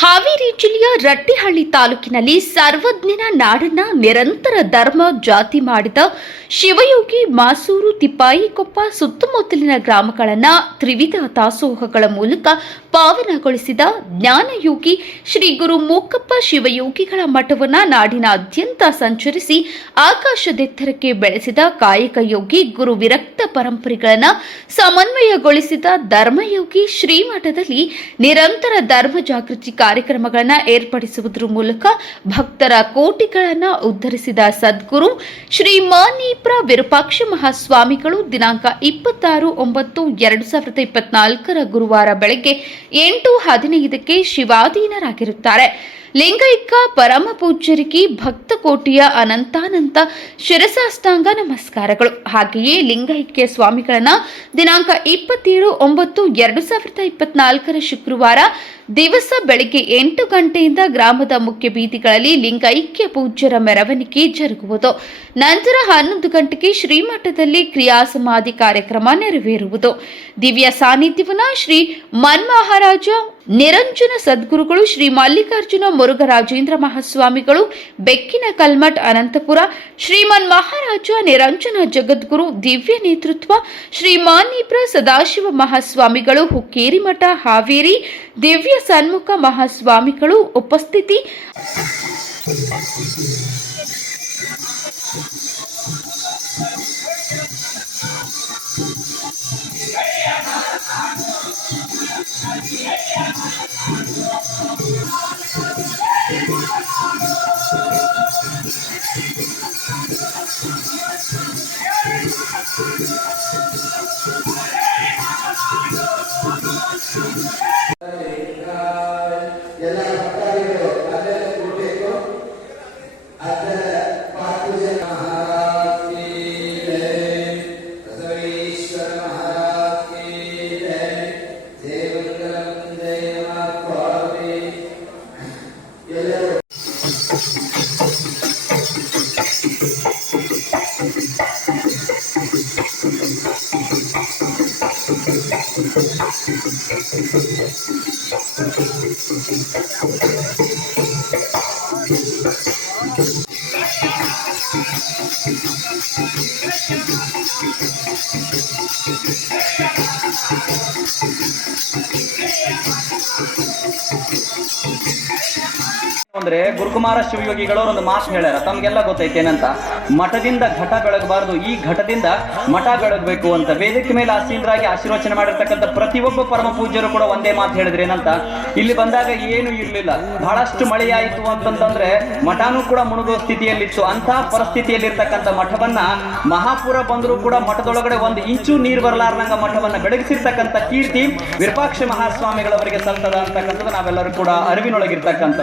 ಹಾವೇರಿ ಜಿಲ್ಲೆಯ ರಟ್ಟಿಹಳ್ಳಿ ತಾಲೂಕಿನಲ್ಲಿ ಸರ್ವಜ್ಞನ ನಾಡನ್ನ ನಿರಂತರ ಧರ್ಮ ಜಾತಿ ಮಾಡಿದ ಶಿವಯೋಗಿ ಮಾಸೂರು ತಿಪ್ಪಾಯಿಕೊಪ್ಪ ಸುತ್ತಮುತ್ತಲಿನ ಗ್ರಾಮಗಳನ್ನು ತ್ರಿವಿಧ ದಾಸೋಹಗಳ ಮೂಲಕ ಪಾವನಗೊಳಿಸಿದ ಜ್ಞಾನಯೋಗಿ ಶ್ರೀ ಗುರು ಮೂಕಪ್ಪ ಶಿವಯೋಗಿಗಳ ಮಠವನ್ನು ನಾಡಿನಾದ್ಯಂತ ಸಂಚರಿಸಿ ಆಕಾಶದೆತ್ತರಕ್ಕೆ ಬೆಳೆಸಿದ ಕಾಯಕ ಯೋಗಿ ಗುರು ವಿರಕ್ತ ಪರಂಪರೆಗಳನ್ನು ಸಮನ್ವಯಗೊಳಿಸಿದ ಧರ್ಮಯೋಗಿ ಶ್ರೀಮಠದಲ್ಲಿ ನಿರಂತರ ಧರ್ಮ ಜಾಗೃತಿ ಕಾರ್ಯಕ್ರಮಗಳನ್ನು ಏರ್ಪಡಿಸುವುದರ ಮೂಲಕ ಭಕ್ತರ ಕೋಟಿಗಳನ್ನು ಉದ್ಧರಿಸಿದ ಸದ್ಗುರು ಶ್ರೀ ಮನೀಪ್ರ ವಿರೂಪಾಕ್ಷ ಮಹಾಸ್ವಾಮಿಗಳು ದಿನಾಂಕ 26/9/2024 ಗುರುವಾರ ಬೆಳಗ್ಗೆ 8:15ಕ್ಕೆ ಶಿವಾಧೀನರಾಗಿರುತ್ತಾರೆ. ಲಿಂಗೈಕ್ಯ ಪರಮ ಪೂಜ್ಯರಿಗೆ ಭಕ್ತ ಕೋಟಿಯ ಅನಂತಾನಂತ ಶಿರಸಾಷ್ಟಾಂಗ ನಮಸ್ಕಾರಗಳು. ಹಾಗೆಯೇ ಲಿಂಗೈಕ್ಯ ಸ್ವಾಮಿಗಳನ್ನ ದಿನಾಂಕ 27/9/2024 ಶುಕ್ರವಾರ ದಿವಸ ಬೆಳಗ್ಗೆ 8 ಗಂಟೆಯಿಂದ ಗ್ರಾಮದ ಮುಖ್ಯ ಬೀದಿಗಳಲ್ಲಿ ಲಿಂಗೈಕ್ಯ ಪೂಜ್ಯರ ಮೆರವಣಿಗೆ ಜರುಗುವುದು. ನಂತರ 11 ಗಂಟೆಗೆ ಶ್ರೀಮಠದಲ್ಲಿ ಕ್ರಿಯಾ ಸಮಾಧಿ ಕಾರ್ಯಕ್ರಮ ನೆರವೇರುವುದು. ದಿವ್ಯ ಸಾನ್ನಿಧ್ಯವನ್ನು ಶ್ರೀ ಮನ್ಮಹಾರಾಜ ನಿರಂಜನ ಸದ್ಗುರುಗಳು, ಶ್ರೀ ಮಲ್ಲಿಕಾರ್ಜುನ ಮುರುಘರಾಜೇಂದ್ರ ಮಹಾಸ್ವಾಮಿಗಳು, ಬೆಕ್ಕಿನ ಕಲ್ಮಠ್ ಅನಂತಪುರ, ಶ್ರೀಮನ್ ಮಹಾರಾಜ ನಿರಂಜನ ಜಗದ್ಗುರು ದಿವ್ಯ ನೇತೃತ್ವ, ಶ್ರೀ ಮನೀಪ್ರ ಸದಾಶಿವ ಮಹಾಸ್ವಾಮಿಗಳು ಹುಕ್ಕೇರಿ ಮಠ ಹಾವೇರಿ, ದಿವ್ಯ ಸನ್ಮುಖ ಮಹಾಸ್ವಾಮಿಗಳು ಉಪಸ್ಥಿತಿ. ಅಂದ್ರೆ ಗುರುಕುಮಾರ ಶಿವಯೋಗಿಗಳು ಒಂದು ಮಾತು ಹೇಳ್ಯಾರ, ತಮ್ಗೆಲ್ಲ ಗೊತ್ತೈತೆ ಏನಂತ, ಮಠದಿಂದ ಘಟ ಬೆಳಗಬಾರದು, ಈ ಘಟದಿಂದ ಮಠ ಬೆಳಗಬೇಕು ಅಂತ. ವೇದಿಕೆ ಮೇಲೆ ಆಸೀನರಾಗಿ ಆಶೀರ್ವಚನೆ ಮಾಡಿರ್ತಕ್ಕಂಥ ಪ್ರತಿಯೊಬ್ಬ ಪರಮ ಪೂಜ್ಯರು ಕೂಡ ಒಂದೇ ಮಾತು ಹೇಳಿದ್ರೆ ಏನಂತ, ಇಲ್ಲಿ ಬಂದಾಗ ಏನು ಇರಲಿಲ್ಲ, ಬಹಳಷ್ಟು ಮಳೆಯಾಯಿತು ಅಂತಂದ್ರೆ ಮಠನೂ ಕೂಡ ಮುಳುಗೋ ಸ್ಥಿತಿಯಲ್ಲಿತ್ತು. ಅಂತ ಪರಿಸ್ಥಿತಿಯಲ್ಲಿರ್ತಕ್ಕಂಥ ಮಠವನ್ನ ಮಹಾಪುರ ಬಂದರೂ ಕೂಡ ಮಠದೊಳಗಡೆ 1 ಇಂಚು ನೀರು ಬರಲಾರ್ದಂಗ ಮಠವನ್ನ ಬೆಳಗಿಸಿರ್ತಕ್ಕಂಥ ಕೀರ್ತಿ ವಿರೂಪಾಕ್ಷ ಮಹಾಸ್ವಾಮಿಗಳವರಿಗೆ ಸಲ್ತದ ಅಂತಕ್ಕಂಥದ್ದು ನಾವೆಲ್ಲರೂ ಕೂಡ ಅರಿವಿನೊಳಗಿರ್ತಕ್ಕಂಥ.